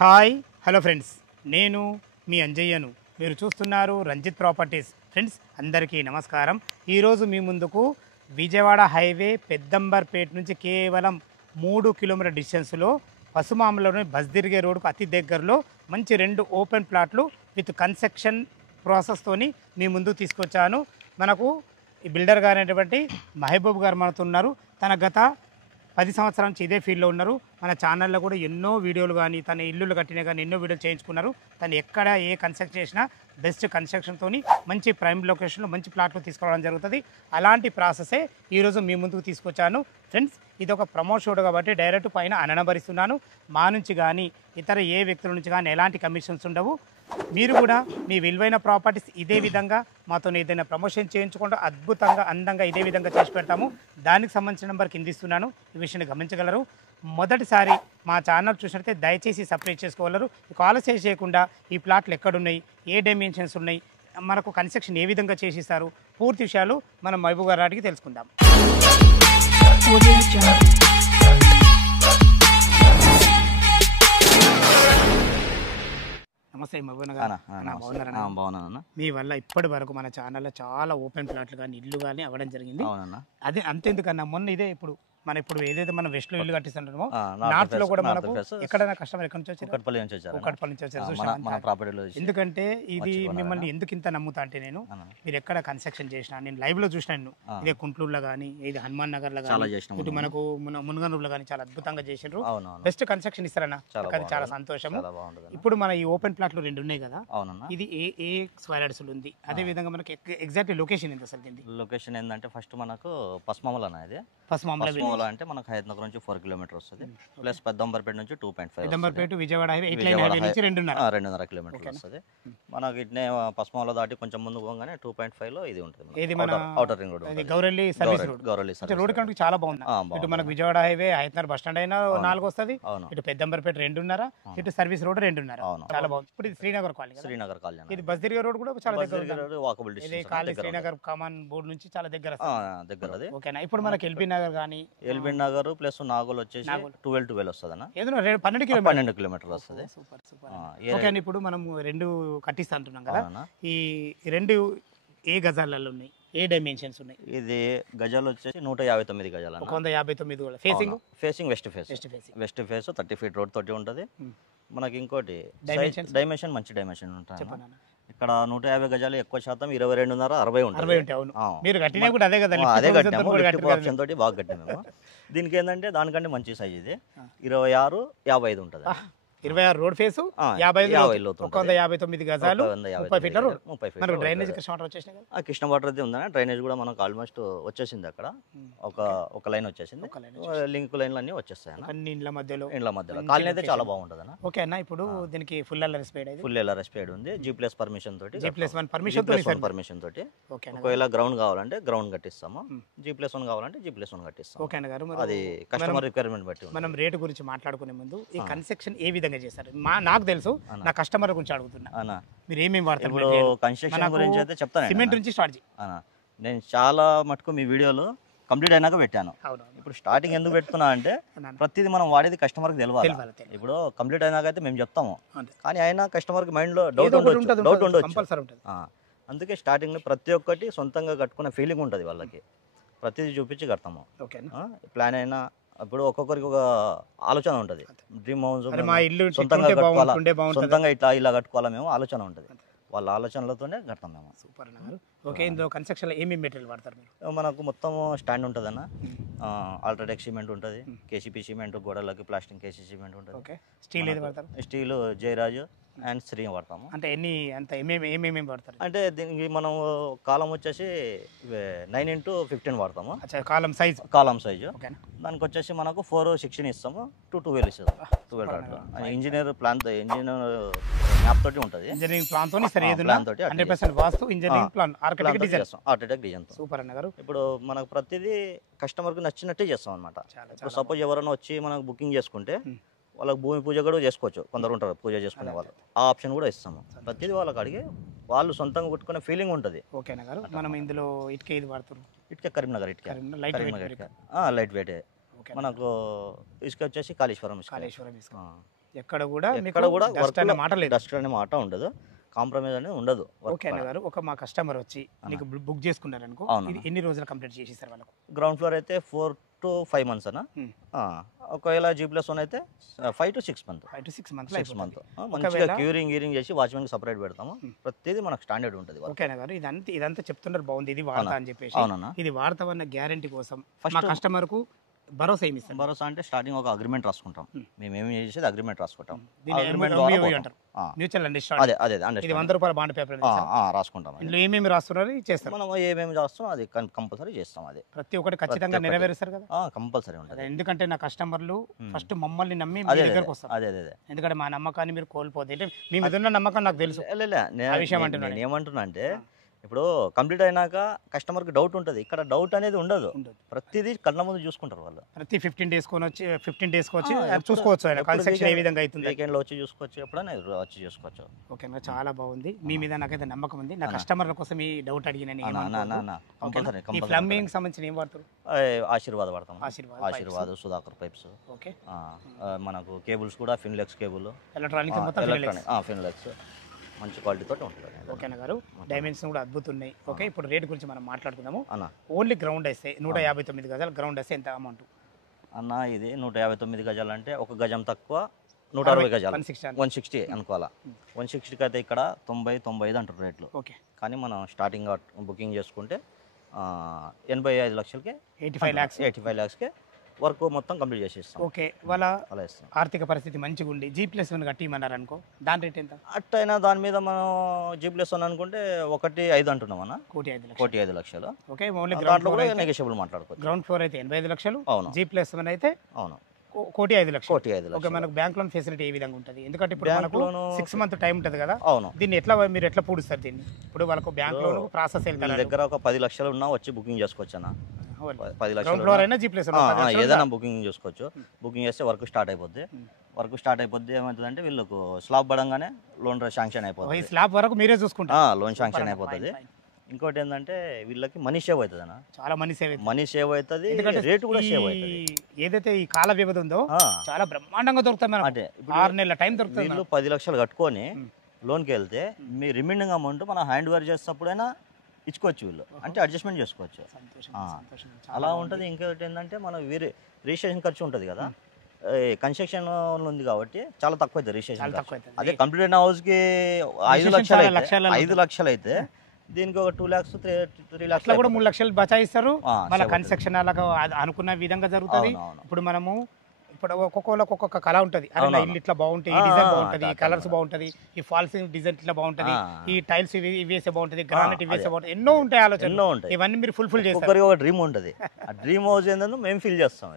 Hi hello friends, నేను మీ అంజయ్యను. మీరు చూస్తున్నారు రంజిత్ ప్రాపర్టీస్. ఫ్రెండ్స్ అందరికీ నమస్కారం. ఈరోజు మీ ముందుకు విజయవాడ హైవే పెద్దంబర్పేట నుంచి కేవలం 3 కిలోమీటర్ డిస్టెన్స్లో పసుమామలోని బస్ తిరిగే రోడ్డుకు అతి దగ్గరలో మంచి 2 ఓపెన్ ప్లాట్లు విత్ కన్స్ట్రక్షన్ ప్రాసెస్తోని మీ ముందుకు తీసుకొచ్చాను. మనకు ఈ బిల్డర్ గారు అనేటువంటి మహబూబ్ గారు మనతో ఉన్నారు. తన గత 10 సంవత్సరాల నుంచి ఇదే ఫీల్డ్లో ఉన్నారు. మన ఛానల్లో కూడా ఎన్నో వీడియోలు కానీ తన ఇల్లులు కట్టినా కానీ ఎన్నో వీడియోలు చేయించుకున్నారు. తను ఎక్కడ ఏ కన్స్ట్రక్ట్ చేసినా బెస్ట్ కన్స్ట్రక్షన్తో మంచి ప్రైమ్ లొకేషన్లో మంచి ప్లాట్లు తీసుకోవడం జరుగుతుంది. అలాంటి ప్రాసెసే ఈరోజు మీ ముందుకు తీసుకొచ్చాను. ఫ్రెండ్స్, ఇది ఒక ప్రమోట్ షూట్ కాబట్టి డైరెక్ట్ పైన అననబరిస్తున్నాను. మా నుంచి కానీ ఇతర ఏ వ్యక్తుల నుంచి కానీ ఎలాంటి కమిషన్స్ ఉండవు. మీరు కూడా మీ విలువైన ప్రాపర్టీస్ ఇదే విధంగా మాతో ఏదైనా ప్రమోషన్ చేయించుకుంటూ అద్భుతంగా అందంగా ఇదే విధంగా చేసి పెడతాము. దానికి సంబంధించిన నెంబర్ కింద ఇస్తున్నాను. ఈ విషయాన్ని గమనించగలరు. మొదటిసారి మా ఛానల్ చూసినట్లయితే దయచేసి సబ్స్క్రైబ్ చేసుకోగలరు. కాల్ చేయకుండా ఈ ప్లాట్లు ఎక్కడున్నాయి, ఏ డైమెన్షన్స్ ఉన్నాయి, మనకు కన్స్ట్రక్షన్ ఏ విధంగా చేసిస్తారు, పూర్తి విషయాలు మనం మహబూబ్ గారు అడిగి తెలుసుకుందాం. నమస్తే మహబూబ్ గారు. బాగున్నారన్న? మీ వల్ల ఇప్పటి వరకు మన ఛానల్లో చాలా ఓపెన్ ప్లాట్లు కానీ ఇల్లు కానీ అవ్వడం జరిగింది. అదే అంతెందుకన్నా మొన్న ఇదే ఇప్పుడు ఏదైతే మనం వెస్ట్ లో ఇల్లు కట్టిస్తుంటామో నార్త్ లో కూడా మనకు ఎక్కడైనా కస్టమర్ ఎక్కడి నుంచి వచ్చారు? కుక్కట్పల్లి నుంచి వచ్చారు. ఎందుకంటే ఇది మిమ్మల్ని ఎందుకు ఇంత నమ్ముతా అంటే నేను మీరు ఎక్కడ కన్స్ట్రక్షన్ చేసినా నేను లైవ్ లో చూసినాను. ఇదే కుంట్లూరులో కానీ ఇది హనుమాన్ నగర్ లో కానీ ఇటు మనకు మునగనూరులో కానీ చాలా అద్భుతంగా చేసిండ్రు. బెస్ట్ కన్స్ట్రక్షన్ ఇస్తారన్న, అది చాలా సంతోషం. ఇప్పుడు మన ఈ ఓపెన్ ప్లాట్లు 2 ఉన్నాయి కదా, ఇది ఏ స్క్వేర్ యార్డ్స్ ఉంది, అదే విధంగా మనకి ఎగ్జాక్ట్ లొకేషన్ ఎంత సార్? లొకేషన్ ఏంటంటే ఫస్ట్ మనకు పసుమామల అనేది అంటే మనకు హైదరాబాద్ నుంచి 4 కిలోమీటర్ వస్తుంది. ప్లస్ పెద్దంబర్పేట నుంచి 2.5, పెద్దంబర్పేట విజయవాడ హైవే 2.5 కిలోమీటర్లు వస్తుంది. మనకి ఇట్నే పసుమామల దాటి కొంచెం ముందు పోగానే 2.5 లో ఇది ఉంటుంది, outer ring road, Gowrelli service road కంటే చాలా బాగుంది. ఇటు మనకు Vijayawada highway Hyderabad bus stand అయినా 4 వస్తుంది, ఇటు పెద్దంబర్పేట 2.5, ఇటు సర్వీస్ రోడ్ 2.5, చాలా బాగుంది. ఇప్పుడు ఇది శ్రీనగర్ కాలనీ, ఇది బస్ తిరిగే రోడ్ కూడా చాలా దగ్గర, walkable distance. Srinagar common board నుంచి చాలా దగ్గర అది. ఓకేనా? ఇప్పుడు మనకి ఎల్బీ నగర్ కానీ ఎల్బీ నగర్ ప్లస్ నాగోల్ వచ్చేసి 12 వస్తుంది అన్న, 12 కిలోమీటర్లు వస్తుంది. ఓకే, ఇప్పుడు మనం 2 కట్టిస్తా అంటున్నాం కదా, ఈ 2 ఏ గజాలలో ఉన్నాయి, ఏ డైమెన్షన్స్ ఉన్నాయి? ఇది గజాలు వచ్చేసి 159 గజాలు, 159. Facing west face 30 feet road తోటి ఉంటుంది. మనకి ఇంకోటి డైమెన్షన్ మంచి డైమెన్షన్ ఉంటుంది. ఇక్కడ 150 గజాలు ఎక్కువ శాతం 22.5, 60 ఉంటుంది. మీరు కట్టినా కూడా అదే కదా? అదే కట్టాము, ఆప్షన్ తోటి బాగా కట్టాము. దీనికి ఏంటంటే దానికంటే మంచి సైజ్ ఇది 26, 55 ఉంటుంది. 26 రోడ్ ఫేస్, 159 గజాలు, 30 ఫీట్ల రోడ్. డ్రైనేజ్ కృష్ణ వాటర్ అయితే ఉందన్న. డ్రైనేజ్ కూడా మనకు ఆల్మోస్ట్ వచ్చేసింది. అక్కడ ఒక లైన్ వచ్చేసింది, లింక్ లైన్లు అన్ని వచ్చేస్తాయి అన్ని ఇండ్ల మధ్యలో. కాలనీ అయితే చాలా బాగుంటుంది అన్న. ఓకే అన్న, ఇప్పుడు దీనికి ఫుల్ ఎల్ఆర్ఎస్ పేడ్ ఉంది, G+ పర్మిషన్ తోటి, పర్మిషన్ తోటి. ఓకే, ఒకవేళ గ్రౌండ్ కావాలంటే గ్రౌండ్ కట్టిస్తాము, G+1 కావాలంటే G+1 కట్టిస్తాము. ఓకే అన్న గారు, అది కస్టమర్ రిక్వైర్మెంట్ బట్టి. మనం రేటు గురించి మాట్లాడుకునే ముందు ఈ కన్స్ట్రక్షన్ ఏ విధంగా చేస్తారు నాకు తెలుసు, నా కస్టమర్ గురించి అడుగుతున్నా. మీరు ఏమేమి వాడతారు? ఇప్పుడు కన్స్ట్రక్షన్ గురించి అయితే చెప్తాను. సిమెంట్ నుంచి స్టార్ట్ చేయి. నేను చాలా మటుకు మీ వీడియోలో కంప్లీట్ అయినాక పెట్టాను. ఇప్పుడు స్టార్టింగ్ ఎందుకు పెడుతున్నా అంటే ప్రతిదీ మనం వాడేది కస్టమర్కి తెలియాలి. ఇప్పుడు కంప్లీట్ అయినాక అయితే మేము చెప్తాము, కానీ అయినా కస్టమర్కి మైండ్లో డౌట్ ఉండొచ్చు. అందుకే స్టార్టింగ్ లో ప్రతి ఒక్కటి సొంతంగా కట్టుకునే ఫీలింగ్ ఉంటుంది వాళ్ళకి. ప్రతిదీ చూపించి కడతాము. ప్లాన్ అయినా ఇప్పుడు ఒక్కొక్కరికి ఒక ఆలోచన ఉంటుంది. డ్రీమ్ హౌస్ సొంతంగా కట్టుకోవాలా, సొంతంగా ఇలా కట్టుకోవాలా, మేము ఆలోచన ఉంటుంది. వాళ్ళ ఆలోచనలతోనే కడతాం మేము. సూపర్ అన్న. ఓకే, ఇందులో కన్స్ట్రక్షన్ ఏమేమి మెటీరియల్ వాడతారు మీరు? మనకు మొత్తం స్టాండ్ ఉంటుంది అన్న, అల్ట్రాటెక్ సిమెంట్ ఉంటుంది, కేసీపీ సిమెంట్, గోడలకి ప్లాస్టింగ్ కేసీ సిమెంట్ ఉంటుంది. స్టీల్ ఏది వాడతారు? స్టీల్ జయరాజ్ అండ్ శ్రీ వాడతాము. అంటే ఏమేమి వాడతారు? అంటే దీనికి మనం కాలం వచ్చేసి 9x15 వాడతాము. కాలం సైజు. దానికి వచ్చేసి మనకు 4/16 ఇస్తాము, 2/12 ఇస్తాము. 12 ఇంజనీర్ ప్లాన్ తో, ఇంజనీర్ మ్యాప్ తోటి ఉంటుంది. ఇంజనీరింగ్ ప్లాన్ తోని 100% vastu engineering plan, architect design. Super అన్న గారు. ఇప్పుడు మనకు ప్రతిదీ కస్టమర్ కి నచ్చినట్టే చేస్తాం అనమాట. ఇప్పుడు సపోజ్ ఎవరైనా వచ్చి మనకు బుకింగ్ చేసుకుంటే వాళ్ళకి భూమి పూజ కూడా చేసుకోవచ్చు. కొందరు ఉంటారు పూజ చేసుకునే వాళ్ళు, ఆ ఆప్షన్ కూడా ఇస్తాము. ప్రతిదీ వాళ్ళకి అడిగి వాళ్ళు సొంతంగా కొట్టుకునే ఫీలింగ్ ఉంటుంది. ఓకేనా గారు, మనం ఇందులో ఇటుక ఏది వాడుతారు? ఇటుక కరీంనగర్ ఇటుక, లైట్ వెయిట్. మనకు ఇసుక వచ్చేసి కాళేశ్వరం ఇసుక. ఎక్కడ కూడా వర్క్ డస్ట్ అనే మాట లేదు, డస్ట్ అనే మాట ఉండదు, కాంప్రమైజ్ అనేది ఉండదు. ఓకే అన్న గారు, ఒక మా కస్టమర్ వచ్చి నీకు బుక్ చేసుకున్నారు అనుకో, ఇది ఎన్ని రోజులు కంప్లీట్ చేసేస్తారు వాళ్ళకు? గ్రౌండ్ ఫ్లోర్ అయితే 4 to 5 months అన్న. ఒకవేళ G+1 అయితే 5 to 6 months. 5 to 6 months. మంచిగా క్యూరింగ్ చేసి వాచ్మెన్ సపరేట్ పెడతాము. ప్రతిదీ మనకు స్టాండర్డ్ ఉంటుంది. ఓకే అన్న గారు, ఇదంతా చెప్తున్నారు బాగుంది, ఇది వాడతా అని చెప్పేసి. అవునన్నా, ఇది వాడతామన్న గ్యారంటీ కోసం మా కస్టమర్ కు భరోసా ఏమి ఇస్తారు? భరోసా అంటే స్టార్టింగ్ ఒక అగ్రిమెంట్ రాసుకుంటాం. మేము ఏమి చేసేది అగ్రిమెంట్ రాసుకుంటాం. Mutual understanding. అదే ఇది 100 రూపాయల బాండ్ పేపర్ రాసుకుంటాం. ఇందులో ఏమేమి రాస్తున్నారు చేస్తాం, మనం ఏమేమి రాస్తాం అది కంపల్సరీ చేస్తాం. అది ప్రతి ఒక్కటి ఖచ్చితంగా నెరవేరుస్తారు కదా? కంపల్సరీ ఉంటుంది. ఎందుకంటే నా కస్టమర్లు ఫస్ట్ మమ్మల్ని నమ్మి మీ దగ్గరకు వస్తారు. అదే ఎందుకంటే మా నమ్మకాన్ని మీరు కోల్పోతే, మీ మీద ఉన్న నమ్మకం నాకు తెలుసు. నేను ఏమంటున్నా అంటే ఇప్పుడు కంప్లీట్ అయినాక కస్టమర్కి డౌట్ ఉంటుంది, ఇక్కడ డౌట్ అనేది ఉండదు. ప్రతిదీ కళ్ళ ముందు చూసుకుంటారు వాళ్ళు. ప్రతి 15 days వచ్చి చూసుకోవచ్చు కన్స్ట్రక్షన్ ఏ విధంగా అవుతుంది, వీకెండ్లో వచ్చి చూసుకోవచ్చు, ఎప్పుడైనా వచ్చి చూసుకోవచ్చు. ఓకే, చాలా బాగుంది. మీ మీద నాకైతే నమ్మకం ఉంది. నా కస్టమర్ల కోసం ఈ డౌట్ అడిగిన ప్లంబింగ్ సంబంధించిన ఏం వాడతారు? ఆశీర్వాద్ వాడతాం. ఆశీర్వాద్, సుధాకర్ పైప్స్. ఓకే, మనకు కేబుల్స్ కూడా ఫిన్లెక్స్ కేబుల్, ఎలక్ట్రానిక్ ఫిన్లెక్స్ మంచి క్వాలిటీతో ఉంటుంది. ఓకేనా గారు, డైమెన్షన్ కూడా అద్భుతం ఉన్నాయి. ఓకే, ఇప్పుడు రేట్ గురించి మనం మాట్లాడుకుందాము. ఓన్లీ గ్రౌండ్ వేస్తే 159 గజాలు గ్రౌండ్ వేస్తే ఎంత అమౌంట్ అన్న? ఇది 159 గజాలు అంటే ఒక గజం తక్కువ 160 గజాలు 160 అనుకోవాలా. 160కి అయితే ఇక్కడ 90-95 అంటారు రేట్లు. ఓకే, కానీ మనం స్టార్టింగ్ బుకింగ్ చేసుకుంటే 85 లక్షలకి 85 lakhsకి వర్క్ మొత్తం కంప్లీట్ చేసేస్తాం. ఓకే, వాళ్ళ ఆర్థిక పరిస్థితి మంచిగా ఉండి G+1 కట్టిమన్నారు అనుకో, దాని రేట్ ఎంత? అట్టయినా దాని మీద మనం G+1 అనుకుంటే 1.5 అంటున్నాం అన్న, 1.5 లక్షలు. ఓకే, ఓన్లీ నెగోషియబుల్ మాట్లాడుకోవచ్చు. గ్రౌండ్ ఫ్లోర్ అయితే 85 లక్షలు, అవును. G+1 అయితే అవును 1.5 లక్షలు. ఓకే, మనకు బ్యాంక్ లోన్ ఫెసిలిటీ ఏ విధంగా ఉంటుంది? ఎందుకంటే ఇప్పుడు మనకు 6 months టైం ఉంటుంది కదా. అవును, దీన్ని మీరు ఎట్లా పూడుస్తారు దీన్ని? ఇప్పుడు వాళ్ళకు బ్యాంక్ లోన్ ప్రాసెస్ వెళ్తారు, దగ్గర ఒక 10 లక్షలు ఉన్నా వచ్చి బుకింగ్ చేసుకోవచ్చు అన్న. 10 లక్షలు ఏదైనా బుకింగ్ చేసుకోవచ్చు. బుకింగ్ చేస్తే వర్క్ స్టార్ట్ అయిపోద్ది. ఏమవుతుందంటే వీళ్ళకు స్లాబ్ పడంగానే లోన్ శాంక్షన్ అయిపోతుంది. స్లాబ్ వరకు మీరే చూసుకుంటారు, లోన్ శాంక్షన్ అయిపోతుంది. ఇంకోటి ఏంటంటే వీళ్ళకి మనీ సేవ్ అవుతుంది అన్న, చాలా మనీ సేవ్ అవుతుంది, రేట్ కూడా సేవ్ అవుతుంది. ఏదైతే ఈ కాల వ్యవధి ఉందో చాలా బ్రహ్మాండంగా దొరుకుతుంది. అంటే 6 నెలల టైం దొరుకుతుంది. వీళ్ళు 10 లక్షలు కట్టుకొని లోన్కి వెళ్తే మీ రిమైనింగ్ అమౌంట్ మనం హ్యాండ్ ఓవర్ చేసేటప్పుడైనా ఇచ్చుకోవచ్చు. వీళ్ళు అంటే అడ్జస్ట్మెంట్ చేసుకోవచ్చు. అలా ఉంటుంది. ఇంకొకటి ఏంటంటే మనం రిజిస్ట్రేషన్ ఖర్చు ఉంటుంది కదా, కన్స్ట్రక్షన్ ఉంది కాబట్టి చాలా తక్కువ అవుతుంది రిజిస్ట్రేషన్ ఖర్చు. అదే కంప్లీట్ అయిన హౌస్కి 5 లక్షలు అయితే దీనికి ఒక 2 lakhs 3 lakhs కూడా 3 లక్షలు బచాయిస్తారు. మళ్ళీ కన్స్ట్రక్షన్ అనుకున్న విధంగా జరుగుతుంది. ఇప్పుడు మనము ఒక్కొక్క కళ ఉంటుంది. అరే ఇల్లు ఇట్లా బాగుంటుంది, ఈ డిజైన్ బాగుంటుంది, కలర్స్ బాగుంటుంది, ఈ ఫాల్స్ డిజైన్ ఇట్లా బాగుంటుంది, ఈ టైల్స్ ఇవి వేసే బాగుంటుంది, గ్రానైట్ వేసే బాగుంటుంది, ఎన్నో ఉంటాయి ఆలోచన. ఇవన్నీ మీరు ఫుల్ఫిల్ చేస్తారు. ఒక డ్రీమ్ ఉంటుంది. ఆ డ్రీమ్ హౌస్ ఏంటంటే మేము ఫిల్ చేస్తాం.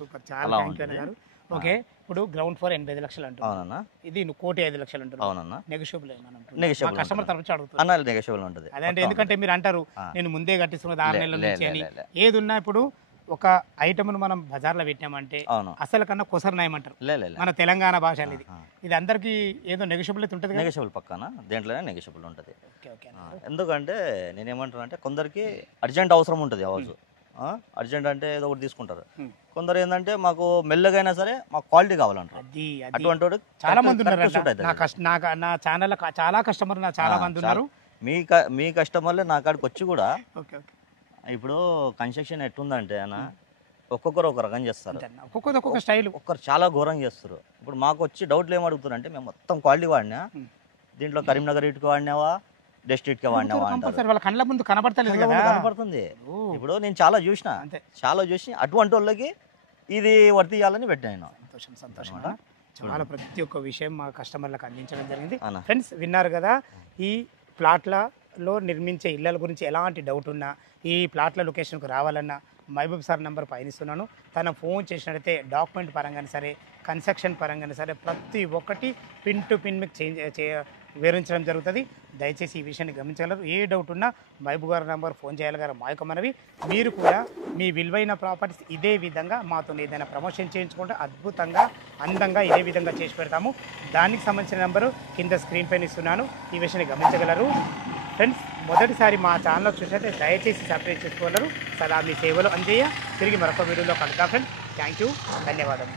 సూపర్, చాలా థ్యాంక్ యూ గారు. ఓకే, ఇప్పుడు గ్రౌండ్ ఫ్లోర్ 85 లక్షలు అంటున్నా, ఇది 1.5 లక్షలు అంటున్నా, నెగోషియబుల్ కస్టమర్ తరఫు అడుగుతున్నా, నెగోషియబుల్ ఉంటుంది. అదంటే ఎందుకంటే మీరు అంటారు నేను ముందే కట్టిస్తున్నది 6 నెలల నుంచి అని. ఏది ఉన్నా ఇప్పుడు ఒక ఐటమ్ను మనం బజార్లో పెట్టామంటే అసలు కన్నా కొసరనాయమంటారు మన తెలంగాణ భాష. ఇది అందరికి ఏదో నెగోషియబుల్ అయితే ఉంటుంది, నెగోషియబుల్ పక్కన దేంట్లోనే నెగోషియబుల్ ఉంటుంది. ఎందుకంటే నేనేమంటున్నా అంటే కొందరికి అర్జెంట్ అవసరం ఉంటుంది హౌస్, అర్జెంట్ అంటే ఏదో ఒకటి తీసుకుంటారు. కొందరు ఏంటంటే మాకు మెల్లగైనా సరే మాకు క్వాలిటీ కావాలంటారు. అటువంటి చాలా మంది ఉన్నారు నా ఛానల్, చాలా కస్టమర్ చాలా మంది ఉన్నారు. మీ కస్టమర్లే నా కాడికి వచ్చి కూడా ఇప్పుడు కన్స్ట్రక్షన్ ఎట్లుందంటే అన్న ఒక్కొక్కరు ఒక రకం చేస్తారు, ఒక్కొక్క స్టైల్, ఒక్కరు చాలా ఘోరంగా చేస్తారు. ఇప్పుడు మాకు వచ్చి డౌట్లు ఏం అడుగుతారు అంటే మేము మొత్తం క్వాలిటీ వాడినా, దీంట్లో కరీంనగర్ ఇటుక వాడినావా, డస్ట్ ఇటుక వాడినావా అంటారు. వాళ్ళ కళ్ళ ముందు కనపడుతుంది. ఇప్పుడు నేను చాలా చూసి అటువంటి వాళ్ళకి ఇది వర్తియాలని పెట్టాను. సంతోషం. చాలా ప్రతి ఒక్క విషయం మా కస్టమర్లకు అందించడం జరిగింది. ఫ్రెండ్స్ విన్నారు కదా, ఈ ప్లాట్లలో నిర్మించే ఇళ్ళ గురించి ఎలాంటి డౌట్ ఉన్నా, ఈ ప్లాట్ల లొకేషన్కు రావాలన్నా మహబూబ్ సార్ నెంబర్ పైనిస్తున్నాను. తన ఫోన్ చేసినట్టయితే డాక్యుమెంట్ పరంగానే సరే, కన్స్ట్రక్షన్ పరంగానే సరే ప్రతి ఒక్కటి పిన్ టు పిన్ మీకు వివరించడం జరుగుతుంది. దయచేసి ఈ విషయాన్ని గమనించగలరు. ఏ డౌట్ ఉన్నా మహబూబ్ గారి నెంబర్ ఫోన్ చేయగలగారు. మా యొక్క మనవి, మీరు కూడా మీ విలువైన ప్రాపర్టీస్ ఇదే విధంగా మాతో ఏదైనా ప్రమోషన్ చేయించుకుంటే అద్భుతంగా అందంగా ఇదే విధంగా చేసి పెడతాము. దానికి సంబంధించిన నెంబరు కింద స్క్రీన్ పైన ఇస్తున్నాను. ఈ విషయాన్ని గమనించగలరు. ఫ్రెండ్స్ మొదటిసారి మా ఛానల్ చూసినట్టే దయచేసి సబ్స్క్రైబ్ చేసుకోగలరు. సదా మీ సేవలు అంజయ్య. తిరిగి మరొక వీడియోలో కలుద్దాం ఫ్రెండ్స్. థ్యాంక్ యూ, ధన్యవాదాలు.